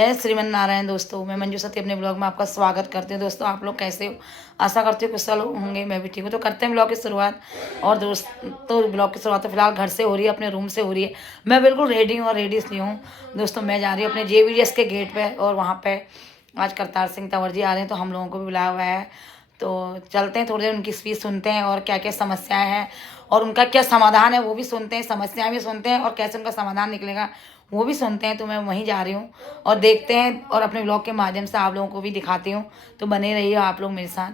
जय श्रीमन नारायण। दोस्तों मैं मंजू सती अपने ब्लॉग में आपका स्वागत करती हूँ। दोस्तों आप लोग कैसे हो? आशा करती हूँ कुशल होंगे। मैं भी ठीक हूँ। तो करते हैं ब्लॉग की शुरुआत। और दोस्तों ब्लॉग की शुरुआत तो फिलहाल घर से हो रही है, अपने रूम से हो रही है। मैं बिल्कुल रेडी हूँ और रेडी इसलिए हूँ दोस्तों, मैं जा रही हूँ अपने JVDS के गेट पे और वहाँ पे आज करतार सिंह तंवर जी आ रहे हैं, तो हम लोगों को भी बुलाया हुआ है। तो चलते हैं, थोड़ी देर उनकी स्पीच सुनते हैं और क्या क्या समस्याएं हैं और उनका क्या समाधान है वो भी सुनते हैं, समस्याएं भी सुनते हैं और कैसे उनका समाधान निकलेगा वो भी सुनते हैं। तो मैं वहीं जा रही हूँ और देखते हैं और अपने ब्लॉग के माध्यम से आप लोगों को भी दिखाती हूँ। तो बने रहिए आप लोग मेरे साथ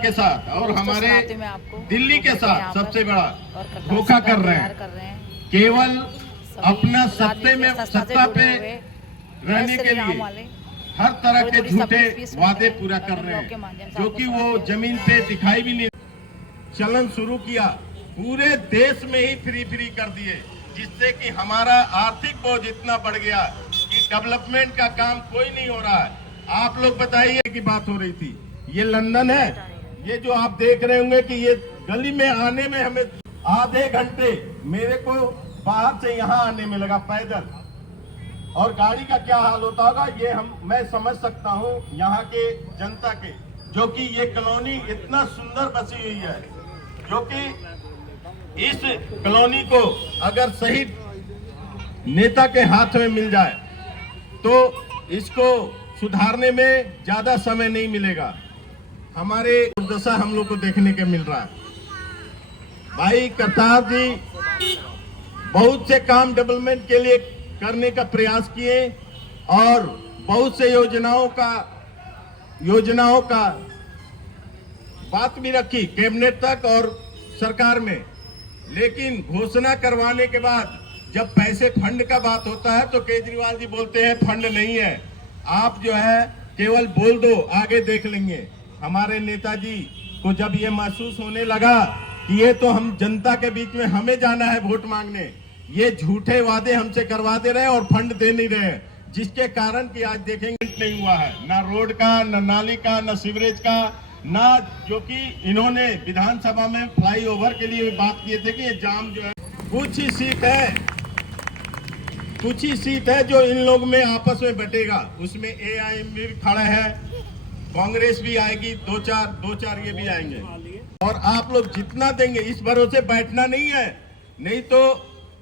के साथ और हमारे दिल्ली के साथ सबसे बड़ा धोखा कर रहे हैं। केवल अपना सत्ता पे रहने के लिए हर तरह के झूठे वादे पूरा कर रहे हैं, जो कि वो जमीन पे दिखाई भी नहीं। चलन शुरू किया, पूरे देश में ही फ्री कर दिए, जिससे कि हमारा आर्थिक बोझ इतना बढ़ गया कि डेवलपमेंट का काम कोई नहीं हो रहा है। आप लोग बताइए की बात हो रही थी, ये लंदन है, ये जो आप देख रहे होंगे कि ये गली में आने में हमें आधे घंटे मेरे को बाहर से यहाँ आने में लगा पैदल, और गाड़ी का क्या हाल होता होगा ये मैं समझ सकता हूँ यहाँ के जनता के, जो कि ये कॉलोनी इतना सुंदर बसी हुई है, जो कि इस कॉलोनी को अगर सही नेता के हाथ में मिल जाए तो इसको सुधारने में ज्यादा समय नहीं मिलेगा। हमारे दुर्दशा हम लोग को देखने के मिल रहा है। भाई करतार जी बहुत से काम डेवलपमेंट के लिए करने का प्रयास किए और बहुत से योजनाओं का बात भी रखी कैबिनेट तक और सरकार में, लेकिन घोषणा करवाने के बाद जब पैसे फंड का बात होता है तो केजरीवाल जी बोलते हैं फंड नहीं है, आप जो है केवल बोल दो आगे देख लेंगे। हमारे नेताजी को जब ये महसूस होने लगा कि ये तो हम जनता के बीच में हमें जाना है वोट मांगने, ये झूठे वादे हमसे करवा दे रहे हैं और फंड दे नहीं रहे हैं, जिसके कारण कि आज देखेंगे नहीं हुआ है, ना रोड का, ना नाली का, ना सीवरेज का, ना जो कि इन्होंने विधानसभा में फ्लाईओवर के लिए बात किए थे कि ये जाम जो है, कुछ ही सीट है जो इन लोग में आपस में बटेगा। उसमें AIM भी खड़ा है, कांग्रेस भी आएगी, दो चार ये भी आएंगे, और आप लोग जितना देंगे इस भरोसे बैठना नहीं है, नहीं तो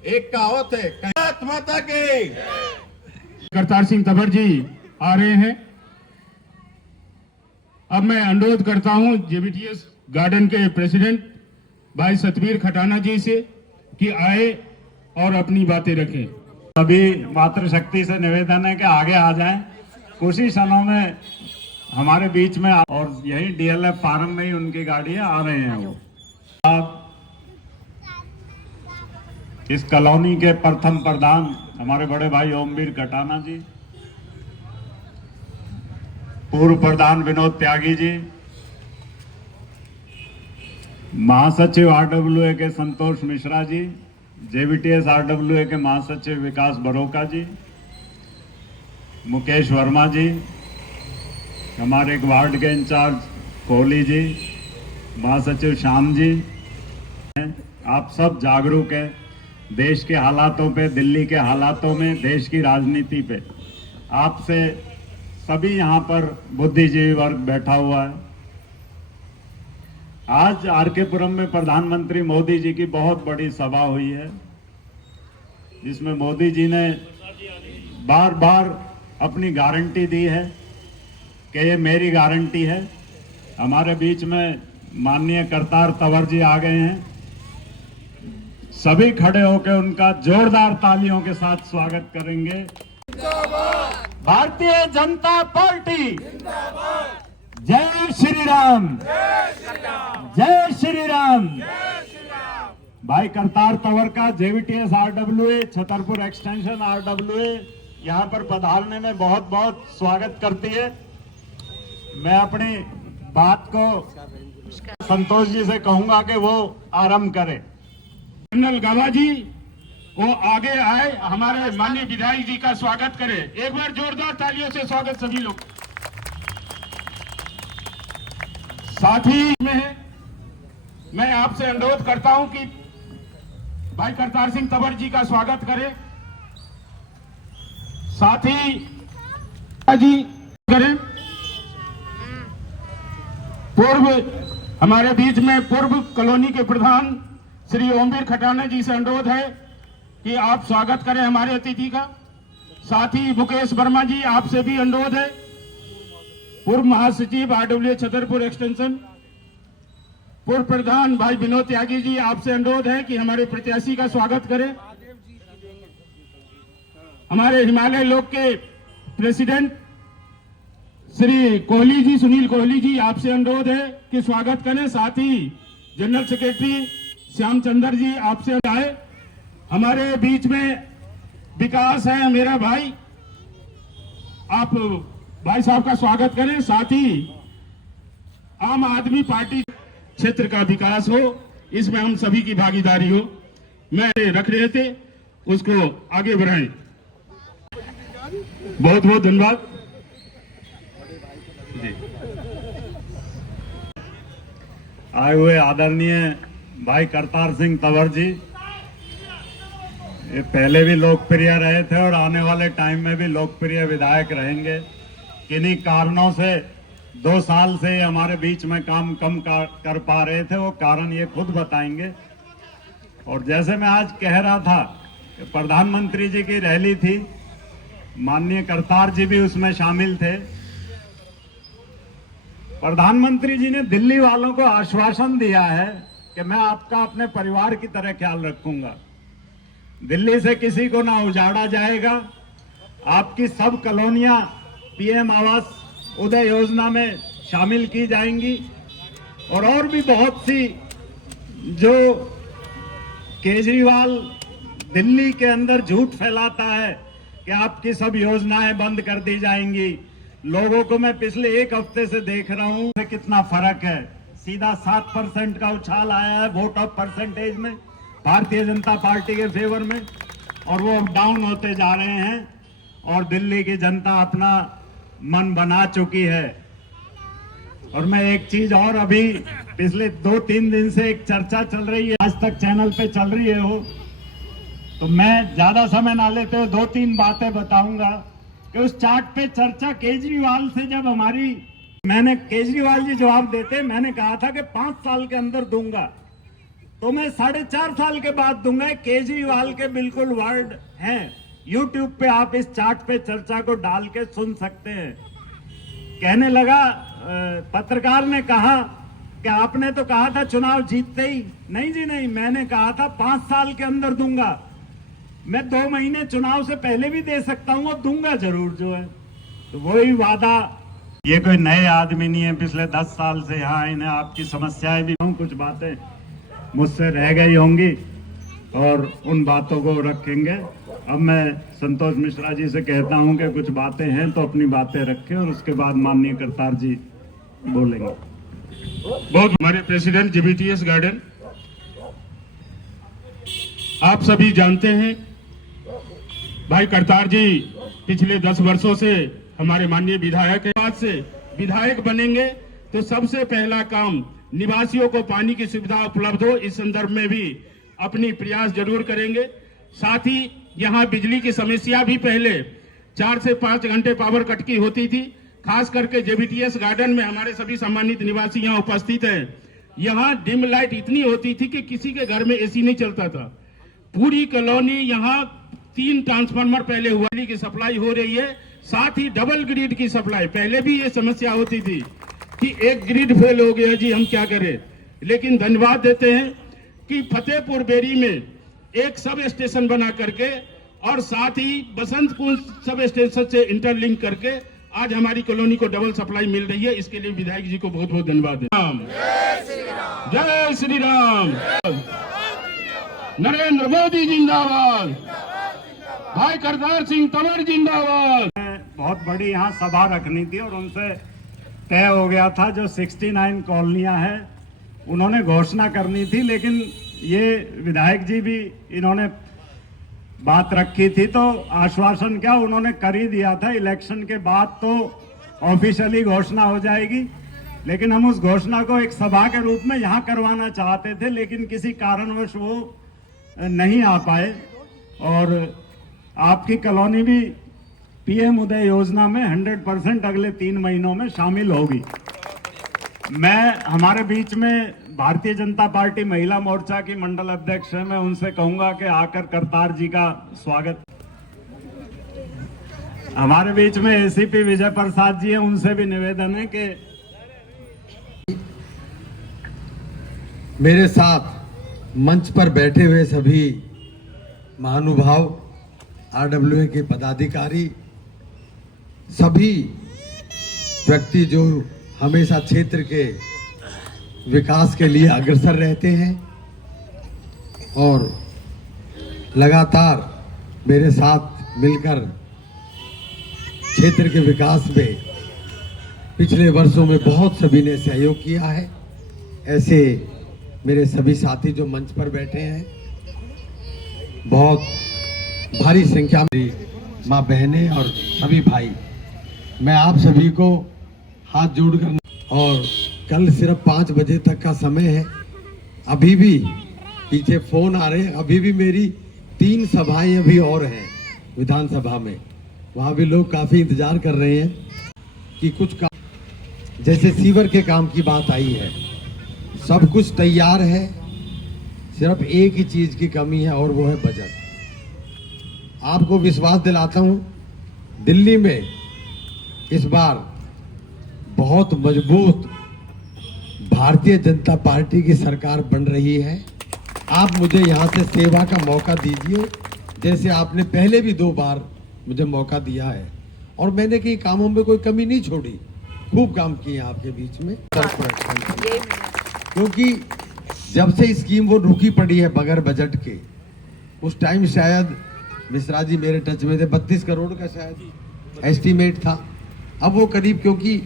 एक कहावत है, माता के करतार सिंह तंवर जी आ रहे हैं। अब मैं अनुरोध करता हूं JVDS गार्डन के प्रेसिडेंट भाई सतबीर खटाना जी से कि आए और अपनी बातें रखें। सभी मातृशक्ति से निवेदन है कि आगे आ जाएं, कुछ ही क्षणों में हमारे बीच में, और यही DLF फार्म में ही उनकी गाड़ियां आ रहे हैं। वो आप इस कॉलोनी के प्रथम प्रधान हमारे बड़े भाई ओमवीर खटाना जी, पूर्व प्रधान विनोद त्यागी जी, महासचिव RWA के संतोष मिश्रा जी, JVTS RWA के महासचिव विकास बरोका जी, मुकेश वर्मा जी, हमारे एक वार्ड के इंचार्ज कोहली जी, महासचिव श्याम जी, आप सब जागरूक हैं देश के हालातों पे, दिल्ली के हालातों में, देश की राजनीति पे। आपसे सभी यहाँ पर बुद्धिजीवी वर्ग बैठा हुआ है। आज RK पुरम में प्रधानमंत्री मोदी जी की बहुत बड़ी सभा हुई है, जिसमें मोदी जी ने बार बार अपनी गारंटी दी है कि ये मेरी गारंटी है। हमारे बीच में माननीय करतार तंवर जी आ गए हैं, सभी खड़े होकर उनका जोरदार तालियों के साथ स्वागत करेंगे। भारतीय जनता पार्टी जय श्री राम, जय श्री राम। भाई करतार तंवर का JVTS RWA Chhatarpur extension RWA यहाँ पर पधारने में बहुत बहुत स्वागत करती है। मैं अपनी बात को संतोष जी से कहूंगा कि वो आरंभ करें। जनरल गावा जी वो आगे आए, हमारे माननीय विधायक जी का स्वागत करें। एक बार जोरदार तालियों से स्वागत सभी लोग। साथ ही में मैं आपसे अनुरोध करता हूं कि भाई करतार सिंह तंवर जी का स्वागत करें। साथ ही जी करें। पूर्व हमारे बीच में पूर्व कॉलोनी के प्रधान श्री ओमवीर खटाना जी से अनुरोध है कि आप स्वागत करें हमारे अतिथि का। साथ ही मुकेश वर्मा जी आपसे भी अनुरोध है। पूर्व महासचिव आरडब्ल्यू छतरपुर एक्सटेंशन, पूर्व प्रधान भाई विनोद त्यागी जी आपसे अनुरोध है कि हमारे प्रत्याशी का स्वागत करें। हमारे हिमालय लोक के प्रेसिडेंट श्री कोहली जी, सुनील कोहली जी आपसे अनुरोध है कि स्वागत करें। साथ ही जनरल सेक्रेटरी श्यामचंद्र जी आपसे आए। हमारे बीच में विकास है मेरा भाई, आप भाई साहब का स्वागत करें। साथ ही आम आदमी पार्टी क्षेत्र का विकास हो, इसमें हम सभी की भागीदारी हो, मैं रख रहे थे उसको आगे बढ़ाएं। बहुत बहुत धन्यवाद जी। आए हुए आदरणीय भाई करतार सिंह तंवर जी, ये पहले भी लोकप्रिय रहे थे और आने वाले टाइम में भी लोकप्रिय विधायक रहेंगे। किन्हीं कारणों से 2 साल से हमारे बीच में काम कम कर पा रहे थे, वो कारण ये खुद बताएंगे। और जैसे मैं आज कह रहा था कि प्रधानमंत्री जी की रैली थी, माननीय करतार जी भी उसमें शामिल थे। प्रधानमंत्री जी ने दिल्ली वालों को आश्वासन दिया है कि मैं आपका अपने परिवार की तरह ख्याल रखूंगा, दिल्ली से किसी को ना उजाड़ा जाएगा, आपकी सब कॉलोनियां पीएम आवास उदय योजना में शामिल की जाएंगी और भी बहुत सी जो केजरीवाल दिल्ली के अंदर झूठ फैलाता है कि आपकी सब योजनाएं बंद कर दी जाएंगी। लोगों को मैं पिछले 1 हफ्ते से देख रहा हूं कितना फर्क है। सीधा 7% का उछाल आया है वोट ऑफ परसेंटेज में भारतीय जनता पार्टी के फेवर में, और वो डाउन होते जा रहे हैं और दिल्ली की जनता अपना मन बना चुकी है। और मैं एक चीज और, अभी पिछले 2-3 दिन से एक चर्चा चल रही है, आज तक चैनल पे चल रही है वो, तो मैं ज्यादा समय ना लेते हुए 2-3 बातें बताऊंगा कि उस चार्ट पे चर्चा केजरीवाल से जब हमारी, मैंने केजरीवाल जी जवाब देते, मैंने कहा था कि 5 साल के अंदर दूंगा, तो मैं 4.5 साल के बाद दूंगा। केजरीवाल के बिल्कुल वर्ड हैं, यूट्यूब पे आप इस चार्ट पे चर्चा को डाल के सुन सकते हैं। कहने लगा, पत्रकार ने कहा कि आपने तो कहा था चुनाव जीतते ही। नहीं जी नहीं, मैंने कहा था 5 साल के अंदर दूंगा। मैं 2 महीने चुनाव से पहले भी दे सकता हूं और दूंगा जरूर जो है। तो वही वादा, ये कोई नए आदमी नहीं है, पिछले 10 साल से यहाँ इन्हें आपकी समस्याएं भी हूं, कुछ बातें मुझसे रह गई होंगी और उन बातों को रखेंगे। अब मैं संतोष मिश्रा जी से कहता हूं कि कुछ बातें हैं तो अपनी बातें रखें और उसके बाद माननीय करतार जी बोलेंगे। बहुत हमारे प्रेसिडेंट जेबीटीएस गार्डन, आप सभी जानते हैं भाई करतार जी पिछले 10 वर्षों से हमारे माननीय विधायक है। बाद से विधायक बनेंगे तो सबसे पहला काम निवासियों को पानी की सुविधा उपलब्ध हो, इस संदर्भ में भी अपनी प्रयास जरूर करेंगे। साथ ही यहाँ बिजली की समस्या भी पहले 4 से 5 घंटे पावर कट की होती थी, खास करके जेबीटीएस गार्डन में हमारे सभी सम्मानित निवासी यहाँ उपस्थित हैं। यहाँ डिम लाइट इतनी होती थी कि किसी के घर में एसी नहीं चलता था। पूरी कॉलोनी, यहाँ 3 ट्रांसफार्मर पहले हुआ की सप्लाई हो रही है, साथ ही डबल ग्रिड की सप्लाई। पहले भी ये समस्या होती थी कि एक ग्रिड फेल हो गया जी, हम क्या करें। लेकिन धन्यवाद देते हैं कि फतेहपुर बेरी में एक सब स्टेशन बना करके और साथ ही बसंत कुंज सब स्टेशन से इंटरलिंक करके आज हमारी कॉलोनी को डबल सप्लाई मिल रही है। इसके लिए विधायक जी को बहुत बहुत धन्यवाद है। जय श्री राम। नरेंद्र मोदी जिंदाबाद, भाई करतार सिंह तंवर जिंदाबाद। बहुत बड़ी यहाँ सभा रखनी थी और उनसे तय हो गया था, जो 69 कॉलोनियां हैं उन्होंने घोषणा करनी थी, लेकिन ये विधायक जी भी इन्होंने बात रखी थी तो आश्वासन क्या उन्होंने कर ही दिया था। इलेक्शन के बाद तो ऑफिशियली घोषणा हो जाएगी, लेकिन हम उस घोषणा को एक सभा के रूप में यहाँ करवाना चाहते थे, लेकिन किसी कारणवश वो नहीं आ पाए। और आपकी कॉलोनी भी पीएम उदय योजना में 100% अगले 3 महीनों में शामिल होगी। मैं हमारे बीच में भारतीय जनता पार्टी महिला मोर्चा की मंडल अध्यक्ष है, मैं उनसे कहूंगा कि आकर करतार जी का स्वागत। हमारे बीच में एसीपी विजय प्रसाद जी हैं, उनसे भी निवेदन है कि मेरे साथ मंच पर बैठे हुए सभी महानुभाव, आरडब्ल्यूए के पदाधिकारी, सभी व्यक्ति जो हमेशा क्षेत्र के विकास के लिए अग्रसर रहते हैं और लगातार मेरे साथ मिलकर क्षेत्र के विकास में पिछले वर्षों में बहुत सभी ने सहयोग किया है, ऐसे मेरे सभी साथी जो मंच पर बैठे हैं, बहुत भारी संख्या में माँ बहनें और सभी भाई, मैं आप सभी को हाथ जोड़कर, और कल सिर्फ 5 बजे तक का समय है, अभी भी पीछे फोन आ रहे हैं, अभी भी मेरी 3 सभाएं अभी और हैं विधानसभा में, वहाँ भी लोग काफ़ी इंतजार कर रहे हैं कि कुछ काम, जैसे सीवर के काम की बात आई है, सब कुछ तैयार है, सिर्फ एक ही चीज की कमी है और वो है बजट। आपको विश्वास दिलाता हूं, दिल्ली में इस बार बहुत मजबूत भारतीय जनता पार्टी की सरकार बन रही है। आप मुझे यहां से सेवा का मौका दीजिए, जैसे आपने पहले भी 2 बार मुझे मौका दिया है और मैंने कई कामों में कोई कमी नहीं छोड़ी, खूब काम किए आपके बीच में, क्योंकि जब से स्कीम वो रुकी पड़ी है बगैर बजट के, उस टाइम शायद मिश्रा जी मेरे टच में थे, 32 करोड़ का शायद एस्टीमेट था। अब वो करीब, क्योंकि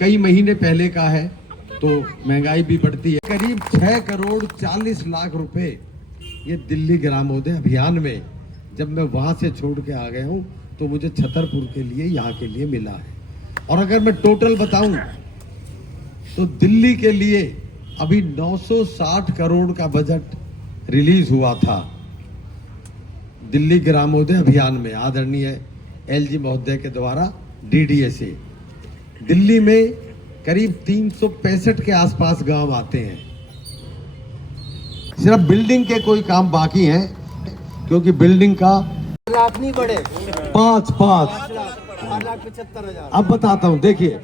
कई महीने पहले का है तो महंगाई भी बढ़ती है, करीब 6 करोड़ 40 लाख रुपए ये दिल्ली ग्रामोदय अभियान में जब मैं वहां से छोड़ के आ गया हूं तो मुझे छतरपुर के लिए, यहाँ के लिए मिला है। और अगर मैं टोटल बताऊं तो दिल्ली के लिए अभी 960 करोड़ का बजट रिलीज हुआ था दिल्ली ग्रामोदय अभियान में, आदरणीय एलजी महोदय के द्वारा डीडीए से। दिल्ली में करीब 365 के आसपास गांव आते हैं। सिर्फ बिल्डिंग के कोई काम बाकी हैं, क्योंकि बिल्डिंग का लाख नहीं बढ़े, 5,75,000। अब बताता हूं, देखिए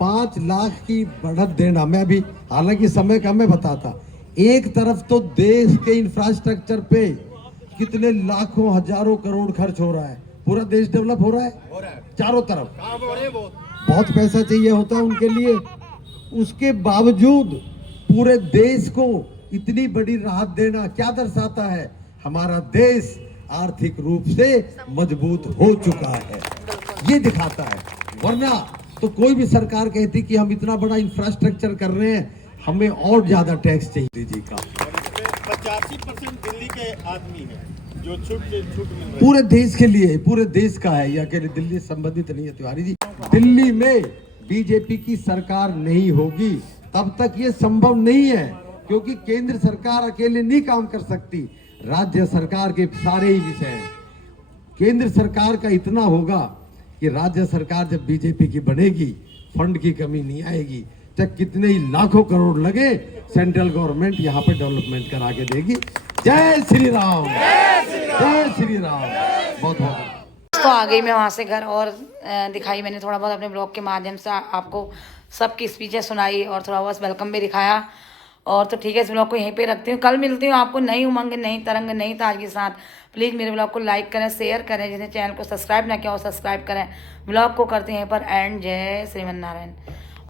5 लाख की बढ़त देना, मैं अभी हालांकि समय कम है बताता, एक तरफ तो देश के इंफ्रास्ट्रक्चर पे कितने लाखों हजारों करोड़ खर्च हो रहा है, पूरा देश डेवलप हो रहा है चारों तरफ, बहुत पैसा चाहिए होता है उनके लिए, उसके बावजूद पूरे देश को इतनी बड़ी राहत देना क्या दर्शाता है? हमारा देश आर्थिक रूप से मजबूत हो चुका है, ये दिखाता है। वरना तो कोई भी सरकार कहती कि हम इतना बड़ा इंफ्रास्ट्रक्चर कर रहे हैं, हमें और ज्यादा टैक्स चाहिए जी का। 85% दिल्ली के आदमी है जो छूट मिल रही है, पूरे देश के लिए, पूरे देश का है, या अकेले दिल्ली से संबंधित नहीं है तिवारी जी। दिल्ली में बीजेपी की सरकार नहीं होगी तब तक ये संभव नहीं है, क्योंकि केंद्र सरकार अकेले नहीं काम कर सकती, राज्य सरकार के सारे ही विषय हैं। केंद्र सरकार का इतना होगा कि राज्य सरकार जब बीजेपी की बनेगी, फंड की कमी नहीं आएगी, चाहे कितने ही लाखों करोड़ लगे, सेंट्रल गवर्नमेंट यहाँ पे डेवलपमेंट करा के देगी। जय श्री राम, जय श्री राम। बहुत बहुत तो आ गई मैं वहाँ से घर, और दिखाई मैंने थोड़ा बहुत अपने ब्लॉग के माध्यम से आपको सबकी स्पीचें सुनाई और थोड़ा बहुत वेलकम भी दिखाया। और तो ठीक है, इस ब्लॉग को यहीं पे रखती हूँ, कल मिलती हूँ आपको नई उमंग, नई तरंग, नई ताज के साथ। प्लीज़ मेरे ब्लॉग को लाइक करें, शेयर करें, जिसने चैनल को सब्सक्राइब ना किया हो सब्सक्राइब करें। ब्लॉग को करते हैं पर एंड। जय श्रीमन नारायण।